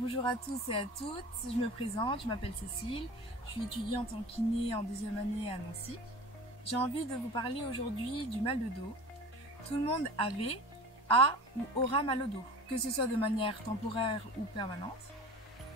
Bonjour à tous et à toutes, je me présente, je m'appelle Cécile, je suis étudiante en kiné en deuxième année à Nancy. J'ai envie de vous parler aujourd'hui du mal de dos. Tout le monde avait, a ou aura mal au dos, que ce soit de manière temporaire ou permanente.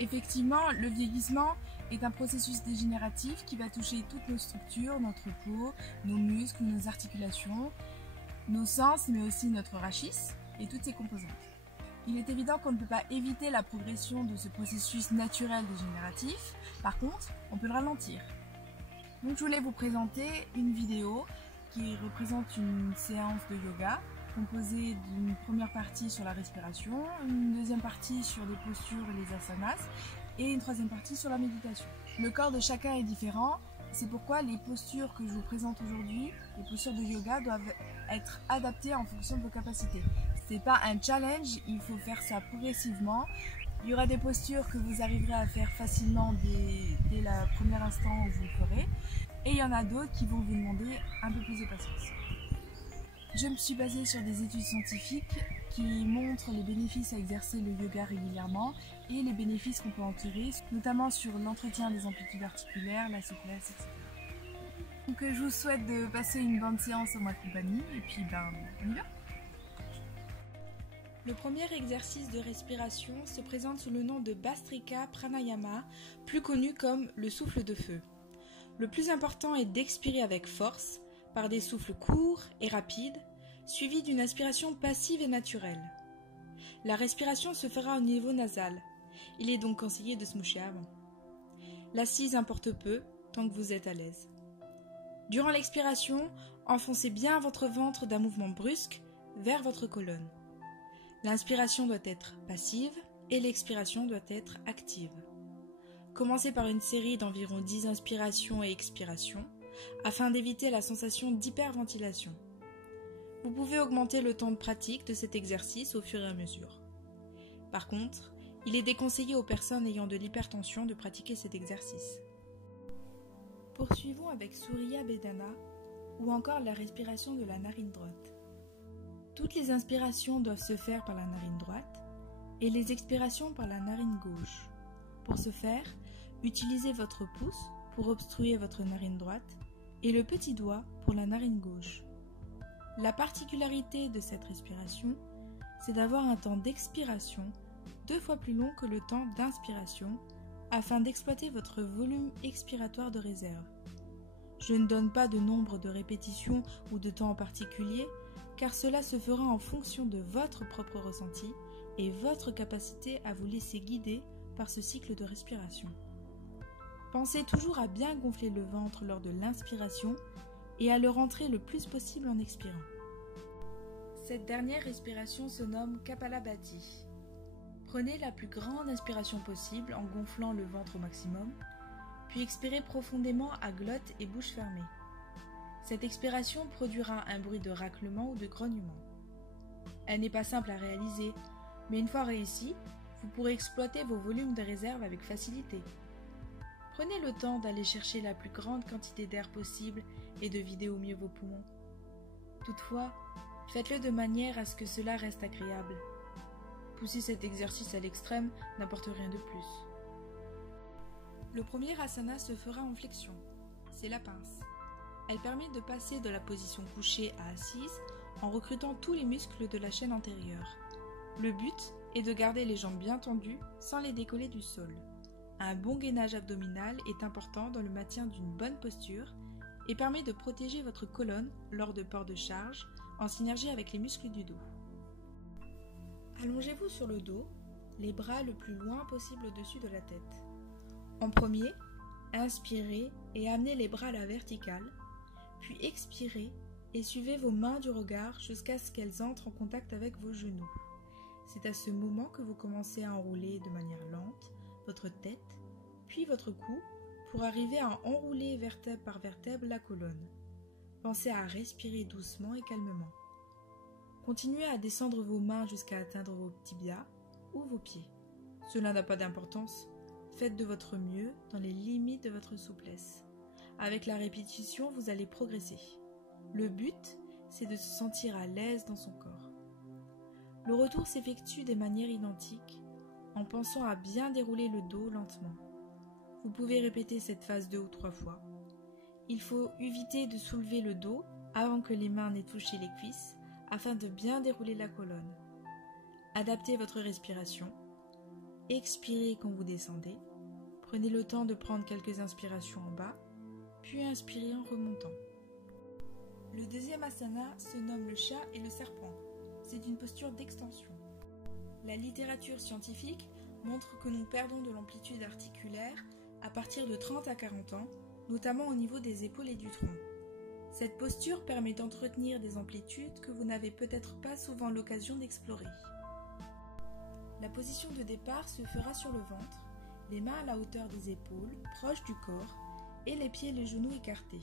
Effectivement, le vieillissement est un processus dégénératif qui va toucher toutes nos structures, notre peau, nos muscles, nos articulations, nos sens, mais aussi notre rachis et toutes ses composantes. Il est évident qu'on ne peut pas éviter la progression de ce processus naturel dégénératif, par contre, on peut le ralentir. Donc je voulais vous présenter une vidéo qui représente une séance de yoga composée d'une première partie sur la respiration, une deuxième partie sur les postures et les asanas et une troisième partie sur la méditation. Le corps de chacun est différent, c'est pourquoi les postures que je vous présente aujourd'hui, les postures de yoga, doivent être adaptées en fonction de vos capacités. C'est pas un challenge, il faut faire ça progressivement. Il y aura des postures que vous arriverez à faire facilement dès le premier instant où vous le ferez. Et il y en a d'autres qui vont vous demander un peu plus de patience. Je me suis basée sur des études scientifiques qui montrent les bénéfices à exercer le yoga régulièrement et les bénéfices qu'on peut en tirer, notamment sur l'entretien des amplitudes articulaires, la souplesse, etc. Donc je vous souhaite de passer une bonne séance en ma compagnie et puis on y va. Le premier exercice de respiration se présente sous le nom de Bhastrika Pranayama, plus connu comme le souffle de feu. Le plus important est d'expirer avec force, par des souffles courts et rapides, suivis d'une inspiration passive et naturelle. La respiration se fera au niveau nasal. Il est donc conseillé de se moucher avant. L'assise importe peu, tant que vous êtes à l'aise. Durant l'expiration, enfoncez bien votre ventre d'un mouvement brusque vers votre colonne. L'inspiration doit être passive et l'expiration doit être active. Commencez par une série d'environ 10 inspirations et expirations afin d'éviter la sensation d'hyperventilation. Vous pouvez augmenter le temps de pratique de cet exercice au fur et à mesure. Par contre, il est déconseillé aux personnes ayant de l'hypertension de pratiquer cet exercice. Poursuivons avec Surya Bedana ou encore la respiration de la narine droite. Toutes les inspirations doivent se faire par la narine droite et les expirations par la narine gauche. Pour ce faire, utilisez votre pouce pour obstruer votre narine droite et le petit doigt pour la narine gauche. La particularité de cette respiration, c'est d'avoir un temps d'expiration 2 fois plus long que le temps d'inspiration afin d'exploiter votre volume expiratoire de réserve. Je ne donne pas de nombre de répétitions ou de temps en particulier, car cela se fera en fonction de votre propre ressenti et votre capacité à vous laisser guider par ce cycle de respiration. Pensez toujours à bien gonfler le ventre lors de l'inspiration et à le rentrer le plus possible en expirant. Cette dernière respiration se nomme Kapalabhati. Prenez la plus grande inspiration possible en gonflant le ventre au maximum, puis expirez profondément à glotte et bouche fermée. Cette expiration produira un bruit de raclement ou de grognement. Elle n'est pas simple à réaliser, mais une fois réussie, vous pourrez exploiter vos volumes de réserve avec facilité. Prenez le temps d'aller chercher la plus grande quantité d'air possible et de vider au mieux vos poumons. Toutefois, faites-le de manière à ce que cela reste agréable. Pousser cet exercice à l'extrême n'apporte rien de plus. Le premier asana se fera en flexion, c'est la pince. Elle permet de passer de la position couchée à assise en recrutant tous les muscles de la chaîne antérieure. Le but est de garder les jambes bien tendues sans les décoller du sol. Un bon gainage abdominal est important dans le maintien d'une bonne posture et permet de protéger votre colonne lors de ports de charge en synergie avec les muscles du dos. Allongez-vous sur le dos, les bras le plus loin possible au-dessus de la tête. En premier, inspirez et amenez les bras à la verticale, puis expirez et suivez vos mains du regard jusqu'à ce qu'elles entrent en contact avec vos genoux. C'est à ce moment que vous commencez à enrouler de manière lente votre tête, puis votre cou, pour arriver à enrouler vertèbre par vertèbre la colonne. Pensez à respirer doucement et calmement. Continuez à descendre vos mains jusqu'à atteindre vos tibias ou vos pieds. Cela n'a pas d'importance. Faites de votre mieux dans les limites de votre souplesse. Avec la répétition, vous allez progresser. Le but, c'est de se sentir à l'aise dans son corps. Le retour s'effectue de manière identique, en pensant à bien dérouler le dos lentement. Vous pouvez répéter cette phase 2 ou 3 fois. Il faut éviter de soulever le dos avant que les mains n'aient touché les cuisses afin de bien dérouler la colonne. Adaptez votre respiration. Expirez quand vous descendez. Prenez le temps de prendre quelques inspirations en bas, puis inspirez en remontant. Le deuxième asana se nomme le chat et le serpent. C'est une posture d'extension. La littérature scientifique montre que nous perdons de l'amplitude articulaire à partir de 30 à 40 ans, notamment au niveau des épaules et du tronc. Cette posture permet d'entretenir des amplitudes que vous n'avez peut-être pas souvent l'occasion d'explorer. La position de départ se fera sur le ventre, les mains à la hauteur des épaules, proches du corps, et les pieds et les genoux écartés.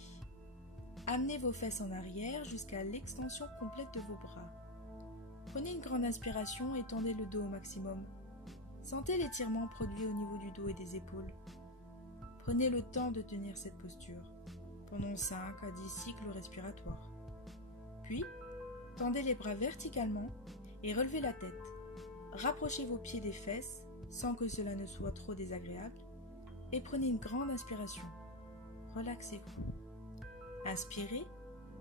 Amenez vos fesses en arrière jusqu'à l'extension complète de vos bras. Prenez une grande inspiration et tendez le dos au maximum. Sentez l'étirement produit au niveau du dos et des épaules. Prenez le temps de tenir cette posture pendant 5 à 10 cycles respiratoires. Puis, tendez les bras verticalement et relevez la tête. Rapprochez vos pieds des fesses sans que cela ne soit trop désagréable et prenez une grande inspiration. Relaxez-vous. Inspirez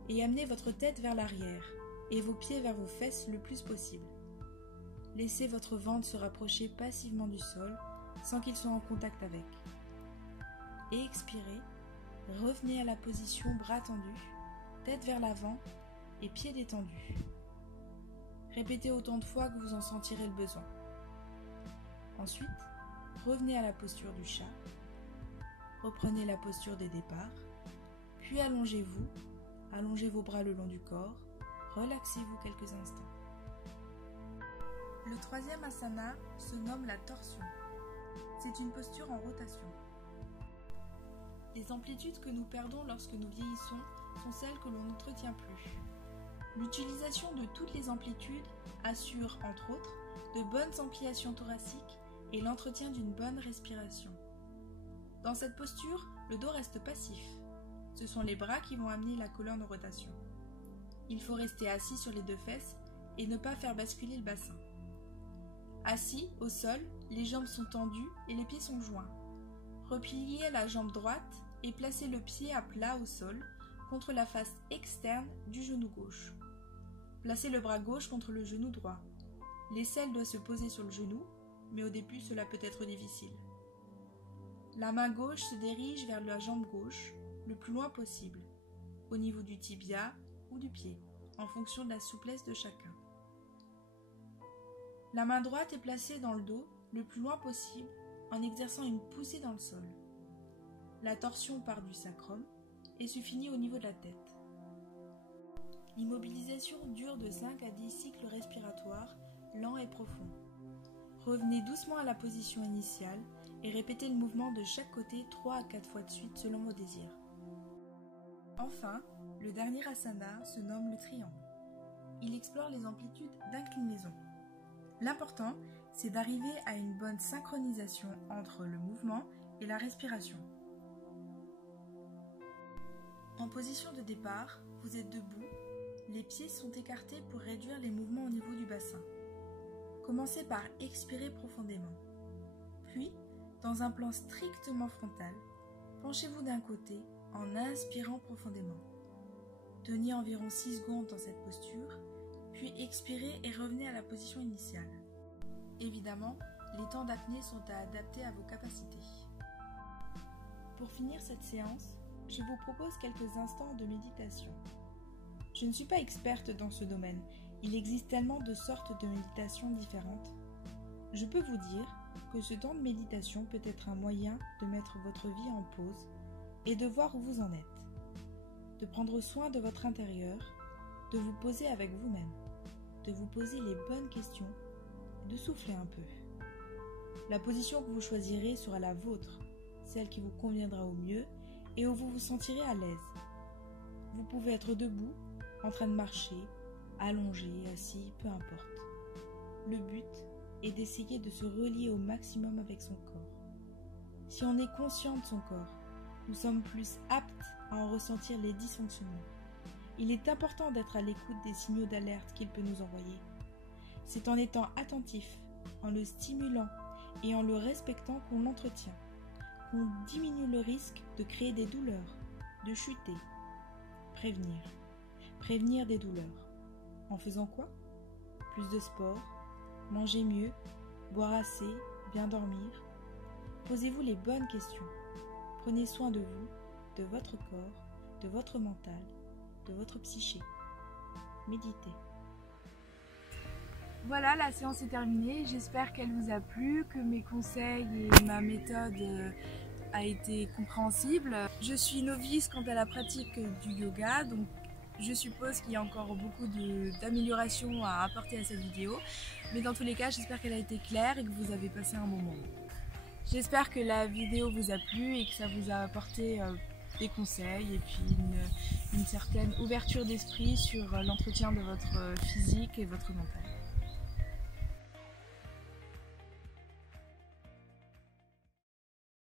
et amenez votre tête vers l'arrière et vos pieds vers vos fesses le plus possible. Laissez votre ventre se rapprocher passivement du sol sans qu'il soit en contact avec. Et expirez, revenez à la position bras tendus, tête vers l'avant et pieds détendus. Répétez autant de fois que vous en sentirez le besoin. Ensuite, revenez à la posture du chat. Reprenez la posture des départs, puis allongez-vous, allongez vos bras le long du corps, relaxez-vous quelques instants. Le troisième asana se nomme la torsion. C'est une posture en rotation. Les amplitudes que nous perdons lorsque nous vieillissons sont celles que l'on n'entretient plus. L'utilisation de toutes les amplitudes assure, entre autres, de bonnes ampliations thoraciques et l'entretien d'une bonne respiration. Dans cette posture, le dos reste passif. Ce sont les bras qui vont amener la colonne en rotation. Il faut rester assis sur les deux fesses et ne pas faire basculer le bassin. Assis, au sol, les jambes sont tendues et les pieds sont joints. Repliez la jambe droite et placez le pied à plat au sol contre la face externe du genou gauche. Placez le bras gauche contre le genou droit. L'aisselle doit se poser sur le genou, mais au début cela peut être difficile. La main gauche se dirige vers la jambe gauche le plus loin possible, au niveau du tibia ou du pied, en fonction de la souplesse de chacun. La main droite est placée dans le dos le plus loin possible en exerçant une poussée dans le sol. La torsion part du sacrum et se finit au niveau de la tête. L'immobilisation dure de 5 à 10 cycles respiratoires, lents et profonds. Revenez doucement à la position initiale et répétez le mouvement de chaque côté 3 à 4 fois de suite selon vos désirs. Enfin, le dernier asana se nomme le triangle. Il explore les amplitudes d'inclinaison. L'important, c'est d'arriver à une bonne synchronisation entre le mouvement et la respiration. En position de départ, vous êtes debout, les pieds sont écartés pour réduire les mouvements au niveau du bassin. Commencez par expirer profondément. Puis, dans un plan strictement frontal, penchez-vous d'un côté en inspirant profondément. Tenez environ 6 secondes dans cette posture, puis expirez et revenez à la position initiale. Évidemment, les temps d'apnée sont à adapter à vos capacités. Pour finir cette séance, je vous propose quelques instants de méditation. Je ne suis pas experte dans ce domaine, il existe tellement de sortes de méditations différentes. Je peux vous dire que ce temps de méditation peut être un moyen de mettre votre vie en pause et de voir où vous en êtes, de prendre soin de votre intérieur, de vous poser avec vous-même, de vous poser les bonnes questions, de souffler un peu. La position que vous choisirez sera la vôtre, celle qui vous conviendra au mieux et où vous vous sentirez à l'aise. Vous pouvez être debout, en train de marcher, allongé, assis, peu importe. Le but est d'essayer de se relier au maximum avec son corps. Si on est conscient de son corps, nous sommes plus aptes à en ressentir les dysfonctionnements. Il est important d'être à l'écoute des signaux d'alerte qu'il peut nous envoyer. C'est en étant attentif, en le stimulant et en le respectant qu'on l'entretient, qu'on diminue le risque de créer des douleurs, de chuter. Prévenir des douleurs. En faisant quoi? Plus de sport, manger mieux, boire assez, bien dormir. Posez-vous les bonnes questions. Prenez soin de vous, de votre corps, de votre mental, de votre psyché. Méditez. Voilà, la séance est terminée. J'espère qu'elle vous a plu, que mes conseils et ma méthode a été compréhensible. Je suis novice quant à la pratique du yoga, donc je suppose qu'il y a encore beaucoup d'améliorations à apporter à cette vidéo. Mais dans tous les cas, j'espère qu'elle a été claire et que vous avez passé un bon moment. J'espère que la vidéo vous a plu et que ça vous a apporté des conseils et puis une certaine ouverture d'esprit sur l'entretien de votre physique et votre mental.